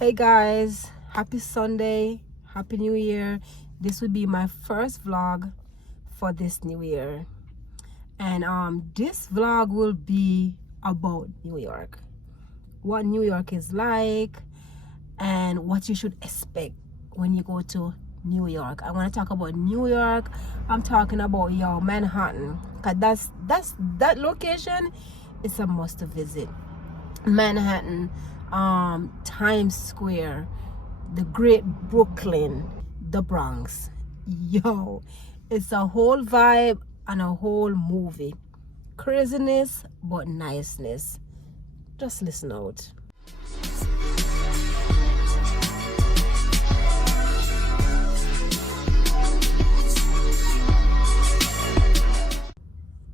Hey guys, happy Sunday, happy New Year. This will be my first vlog for this new year, and this vlog will be about New York, what New York is like and what you should expect when you go to New York. I want to talk about New York. I'm talking about Manhattan, because that location is a must to visit. Manhattan, Times Square, the great Brooklyn, the Bronx. It's a whole vibe and a whole movie. Craziness but niceness. Just listen out.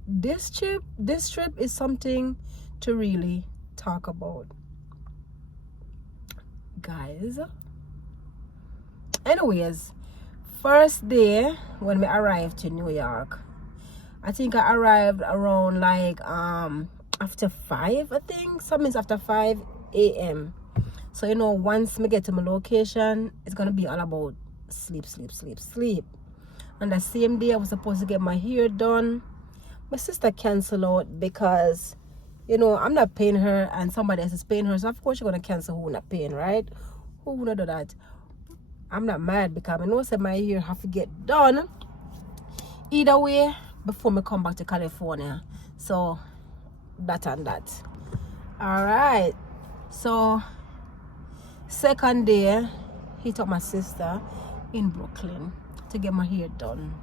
This trip is something to really talk about, guys. Anyways, first day when we arrived to New York, I think I arrived around like after 5, I think something's after 5 a.m. So once we get to my location, it's gonna be all about sleep. And the same day I was supposed to get my hair done. My sister canceled out because I'm not paying her and somebody else is paying her, so of course you're gonna cancel who not paying, right? Who would do that? I'm not mad because I know that my hair have to get done either way before me come back to California. So that and that. Alright. So second day, he took my sister in Brooklyn to get my hair done.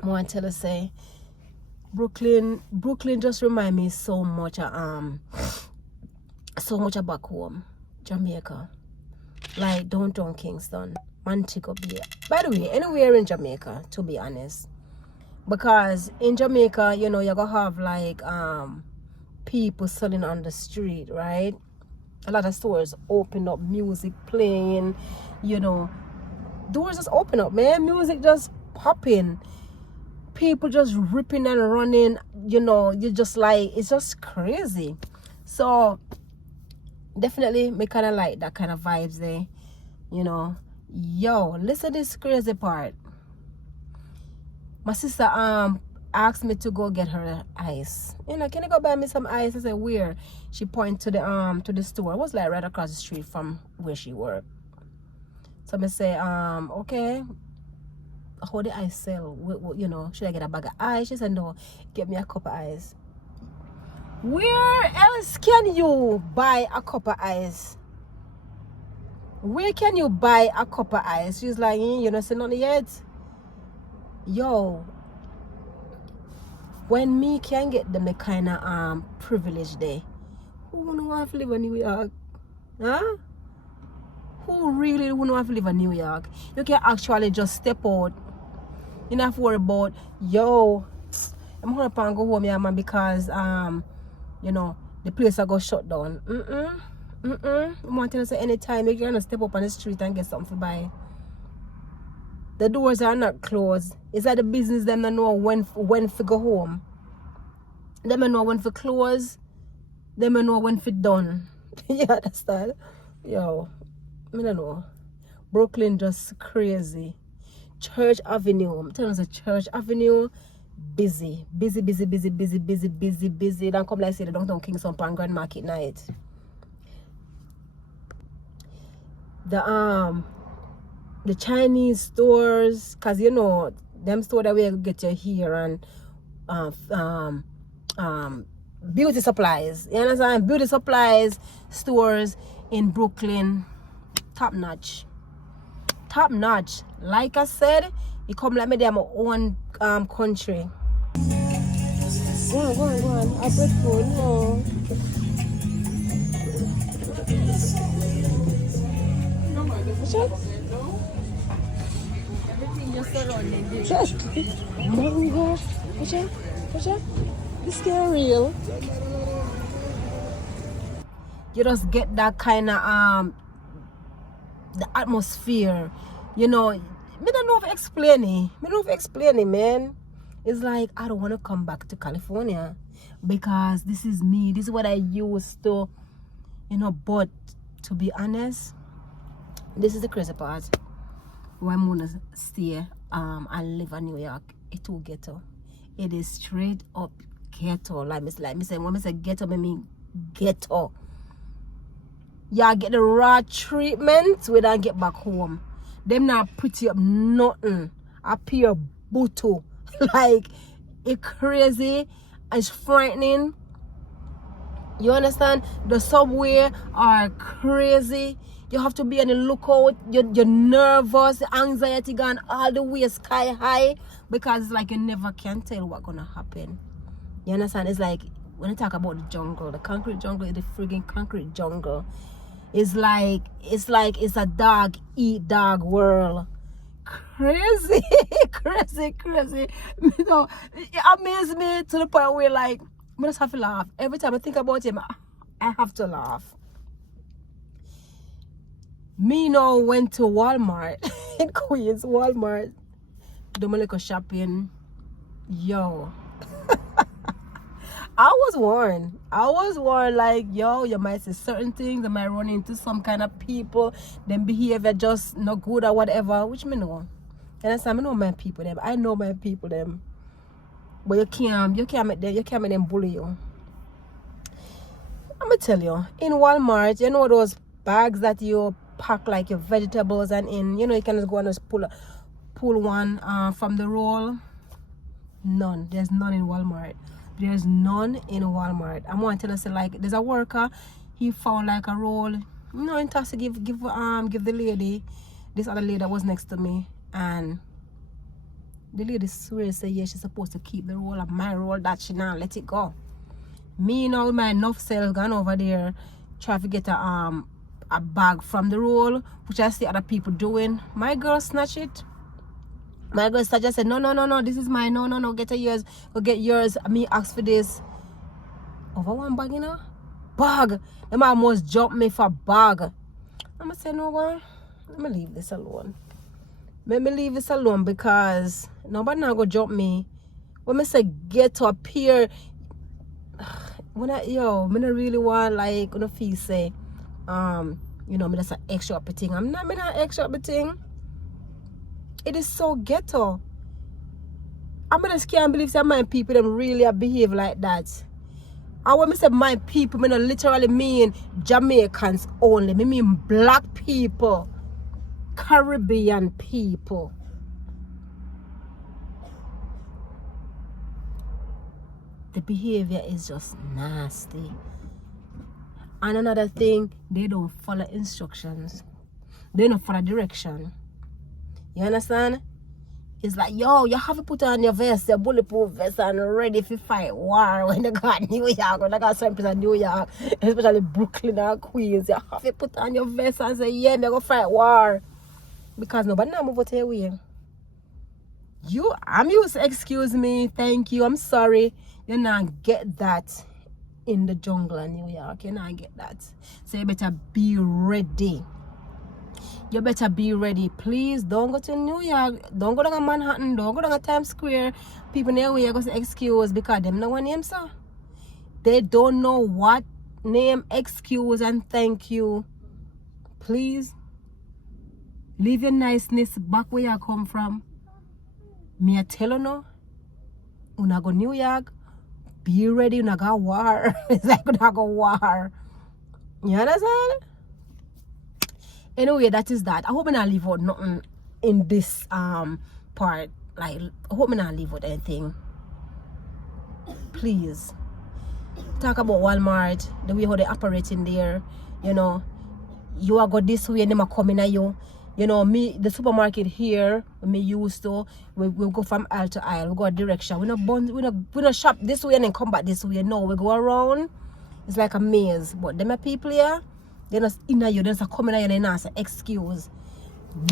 I want to say Brooklyn just remind me so much of back home, Jamaica, like downtown Kingston, Montego Bay. By the way, anywhere in Jamaica, to be honest, because in Jamaica, you're gonna have like people selling on the street, right? A lot of stores open up, music playing, doors just open up, man, music just popping, people just ripping and running, you just like, it's just crazy. So definitely me kind of like that kind of vibes there. Listen to this crazy part. My sister asked me to go get her ice. Can you go buy me some ice? I said, where? She pointed to the store. It was like right across the street from where she worked. So I say, okay, how the ice sell? Should I get a bag of ice? She said, no, get me a cup of ice. Where else can you buy a cup of ice? Where can you buy a cup of ice? She's like, you don't say nothing yet. When me can get them the kind of privilege there, who wouldn't want to live in New York? Huh? Who really wouldn't want to live in New York? You can actually just step out. You don't have to worry about, I'm going to go home, man, because, the place I go shut down. I want to say anytime you're going to step up on the street and get something to buy. The doors are not closed. It's like the business, them don't know when to go home. Them don't know when to close. Them don't know when to done. Yeah, that's that. I don't know. Brooklyn just crazy. Church Avenue. I'm telling you, Church Avenue, busy. Don't come like say the downtown Kingston and Grand Market night. The Chinese stores, cause them store that way get your hair and beauty supplies. You understand? Beauty supplies stores in Brooklyn, top notch. Like I said, you come like me, they're my own country. Go on. I break food. No. Everything just surrounding you. Mango. Watch. This is real. You just get that kind of the atmosphere. Me don't know if explain it. Man. It's like I don't want to come back to California. because this is me. This is what I used to, but to be honest, this is the crazy part. Why I'm gonna stay and live in New York. It will ghetto. It is straight up ghetto. Like me say, when I say ghetto, I mean ghetto. Y'all get the raw treatment when I get back home. Them not pretty up nothing. I pure butu. Like, it's crazy. It's frightening. You understand? The subway are crazy. You have to be on the lookout. You're nervous. The anxiety gone all the way sky high. Because it's like you never can tell what's going to happen. You understand? It's like, when you talk about the jungle, the concrete jungle is the friggin' concrete jungle. It's like it's a dog eat dog world. Crazy. Crazy. It amazes me to the point where, like, I just have to laugh. Every time I think about him, I have to laugh. Me now went to Walmart in Queens, Walmart. Do my little shopping. Yo. I was warned, like, yo, you might see certain things, you might run into some kind of people, them behavior just not good or whatever, which me know. You understand? I know my people them. I know my people them. But you can't make them bully you. I'm gonna tell you, in Walmart, you know those bags that you pack like your vegetables and in, you can just go and just pull one from the roll. None. There's none in Walmart. There's none in Walmart. I'm going to tell you, like, there's a worker, he found like a roll. It has to give the lady, this other lady that was next to me, and the lady swears, say, yeah, she's supposed to keep the roll of my roll, that she not let it go. Me now with my enough sales gone over there, try to get a bag from the roll, which I see other people doing. My girl snatch it. My girl just said, no, this is mine. No, get yours. Go get yours. Me ask for this. Over one bag, Bag. Them almost jump me for bag. I'm going to say, no, one. Let me leave this alone. Let me leave this alone because nobody now go jump me. When I say get up here, when I don't really want, like, when I feel say, me that's an extra up thing. I'm not extra up thing. It is so ghetto. I just can't believe that my people them really behave like that. And when I say my people, I don't literally mean Jamaicans only. I mean black people, Caribbean people. The behavior is just nasty. And another thing, they don't follow instructions. They don't follow direction. You understand? It's like, yo, you have to put on your vest, your bulletproof vest, and ready to fight war when they got New York, when they got some place in New York, especially Brooklyn or Queens. You have to put on your vest and say, yeah, I'm going to fight war. Because nobody now move out your way. I'm used to excuse me, thank you, I'm sorry. You not get that in the jungle in New York. You not get that. So you better be ready. You better be ready. Please don't go to New York. Don't go down to Manhattan. Don't go down to Times Square. People there where you go to excuse because them know what name, sir. They don't know what name, excuse, and thank you. Please leave your niceness back where you come from. Me I tell you no. Una go New York. Be ready. Una go war. It's like una go war. You understand? Anyway, that is that. I hope I not leave out nothing in this part. Like, I hope I not leave out anything. Please. Talk about Walmart, the way how they operate in there. You are go this way and them are coming at you. Me, the supermarket here, me used to, we go from aisle to aisle. We go a direction. We not shop this way and then come back this way. No, we go around. It's like a maze. But them are people here. They're just in you, they're just coming at you and they say excuse.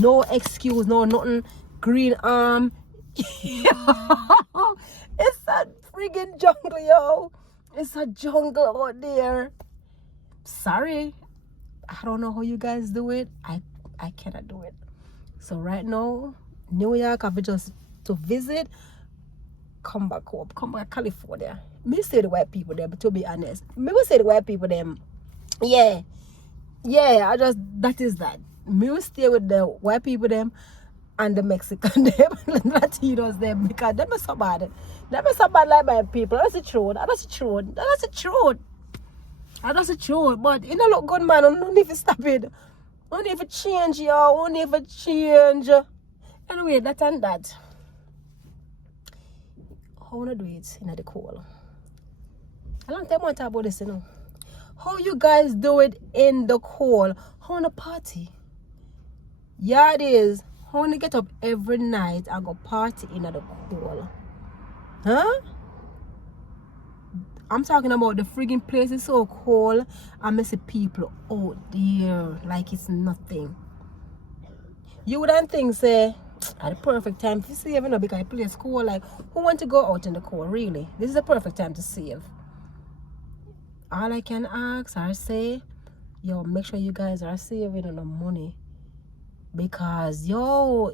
No excuse, no nothing. Green arm. It's a friggin' jungle, yo. It's a jungle out there. Sorry. I don't know how you guys do it. I cannot do it. So right now, New York, I've just to visit. Come back home. Come back California. Me say the white people them, to be honest. Me will say the white people them. Yeah. I just, that is that. Me will stay with the white people them and the Mexican them, Latinos them, because them are so bad. Them are so bad like my people. That's the truth. That's the truth. That's the truth. That's the truth. But you know, look good, man. You don't need to stop it. You need to change, yo. You need to change. Anyway, that and that. How wanna do it in the cold? A long time I want to talk about this, you know. How you guys do it in the cold? How wanna party? Yeah, it is. How wanna get up every night and go party in the cold? Huh? I'm talking about the friggin' place is so cold. I see people out there like it's nothing. You wouldn't think, say, at the perfect time to save, you know, because the place cold. Like, who want to go out in the cold, really? This is the perfect time to save. All I can ask or say, yo, make sure you guys are saving on the money. Because, yo,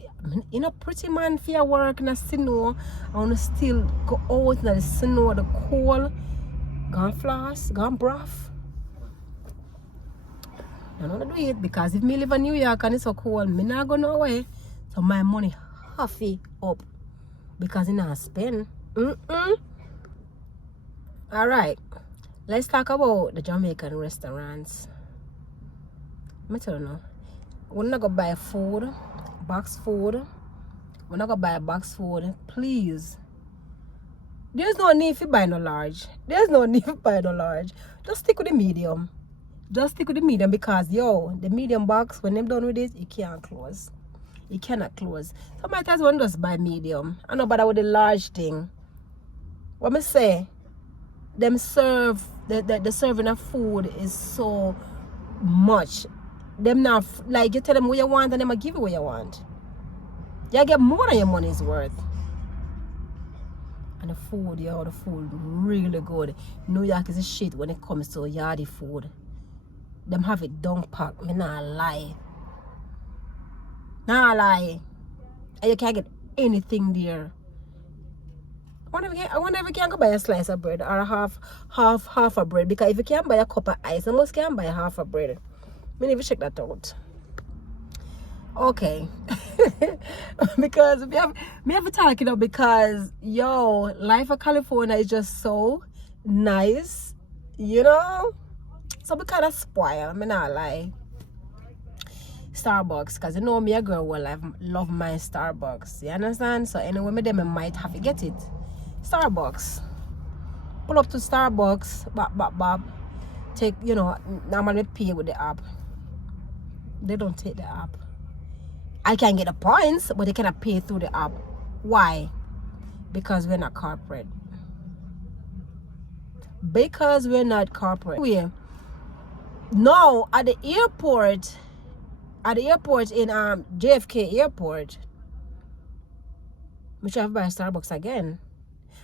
you know, pretty man for your work in the snow, I want to still go out in the snow, the cold, gone floss, gone broth. I don't want to do it because if me live in New York and it's so cold, me not go nowhere. So my money halfy up because it not spend. Alright. Let's talk about the Jamaican restaurants. Let me tell you now. We're not gonna buy food, box food. We're not gonna buy box food. Please. There's no need to buy no large. There's no need to buy no large. Just stick with the medium. Just stick with the medium because, yo, the medium box, when they're done with it, it can't close. It cannot close. So might as well just buy medium. I know, but with the large thing. What me say? Them serve, the serving of food is so much. Them not, like, you tell them what you want and them give you what you want. You get more than your money's worth. And the food, yo, the food really good. New York is a shit when it comes to yardy food. Them have it down packed. Me not lie. Nah lie. And you can't get anything there. I wonder if you can go buy a slice of bread or a half a bread. Because if you can't buy a cup of ice, you must can buy half a bread. Me need to check that out. Okay. Because me have to talk, you know, because yo, life in California is just so nice, you know. So we kind of spoil, me not lie. Starbucks, because you know me a girl will love my Starbucks. You understand? So anyway, me them might have to get it. Starbucks. Pull up to Starbucks, bop. Take, you know, normally pay with the app. They don't take the app. I can get the points, but they cannot pay through the app. Why? Because we're not corporate. Because we're not corporate. No, at the airport in JFK airport, we should have buy Starbucks again.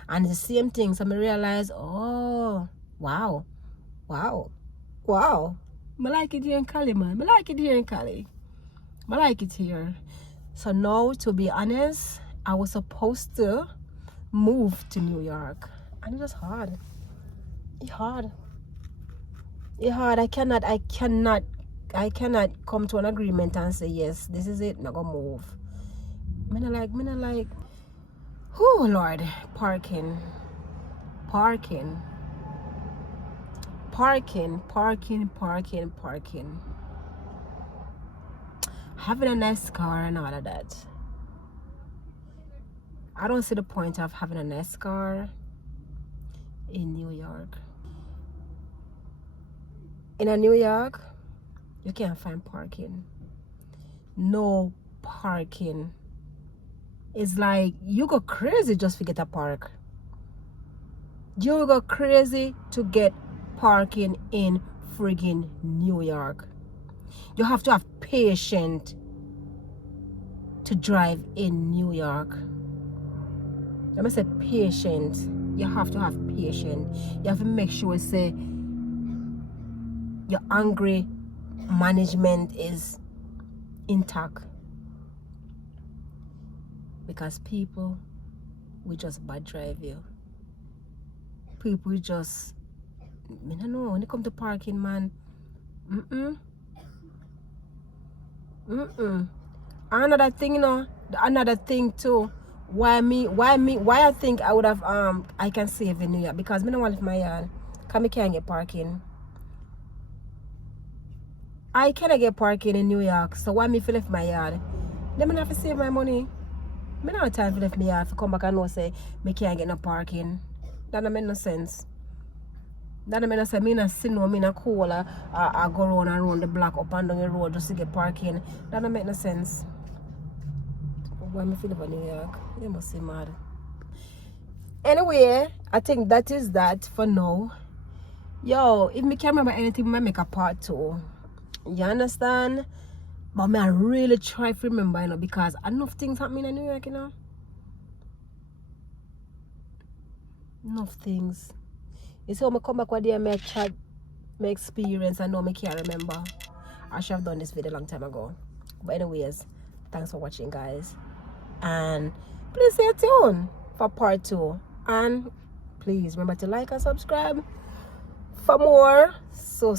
And the same thing. So I realize, oh, wow. I like it here in Cali, man. I like it here. So now, to be honest, I was supposed to move to New York. And it was hard. It's hard. I cannot come to an agreement and say, yes, this is it, not gonna move. Me not like. Oh, Lord. Parking. Having a nice car and all of that. I don't see the point of having a nice car in New York. In New York, you can't find parking. No parking. It's like you go crazy just to get a park. You go crazy to get parking in friggin' New York. You have to have patience to drive in New York. Let me say patience. You have to have patience. You have to make sure say your angry management is intact. Because people will just bad drive you. people just, I don't know, when it come to parking, man. Another thing, you know, another thing too. Why I think I would have I can save in New York, because me don't want to leave my yard, cause me can't get parking. I cannot get parking in New York, so why me feel left my yard? Then me have to save my money. Me not have time to left my yard to come back and know say me can't get no parking. That don't make no sense. That don't make no sense. Me not sit no, me not cool I go around the block up and down the road just to get parking. That don't make no sense. Why me feel about New York? You must be mad. Anyway, I think that is that for now. Yo, if me can't remember anything, I make a part 2. You understand? But me I really try to remember, you know, because enough things happen in New York, you know. Enough things. You see, when I come back one day and I chat my experience, I know I can't remember. I should have done this video a long time ago. But anyways, thanks for watching, guys. And please stay tuned for part 2. And please remember to like and subscribe for more. So